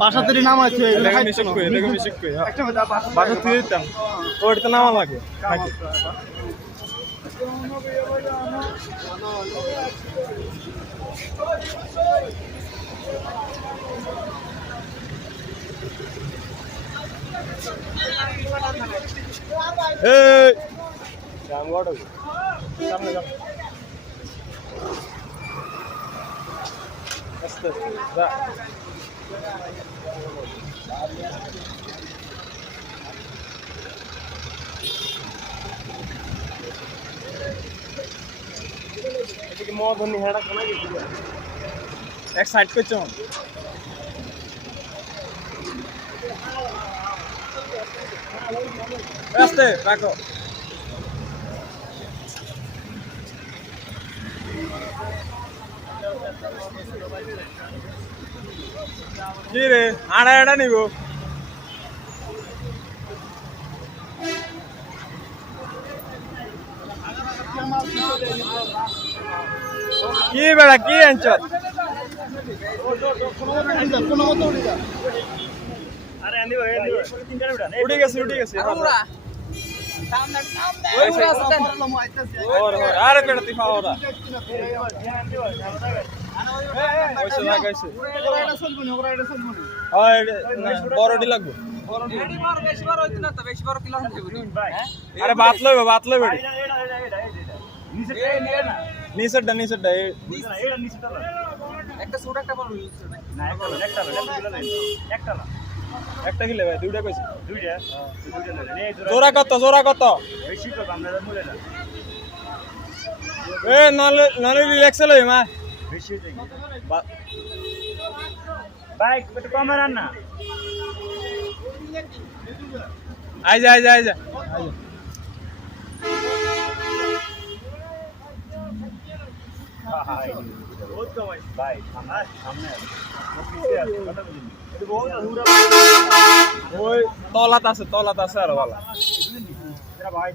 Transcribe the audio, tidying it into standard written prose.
বাসাতেরই নাম আছে বাসা থেকে ওটা তো নামা লাগে সামনে যাও আস্তে যা এদিকে মদন হেড়া কোনা গেছি এক সাইড पे চল আস্তে রাখো কি রে আড়া আড়া নিব কি বেড়া কি আনছ উঠে গেছে আরে বেড়া তুই খাওয়া বড়টি লাগবে আরে বাত লইব নিচেরটা একটা কিলে ভাই দুইটা কইছি জোড়া কত এ নালে রিল্যাক্স লই মা বেশি বাইক একটু কম রান না আই যা ওই তলাত আছে আর ভালো ভাই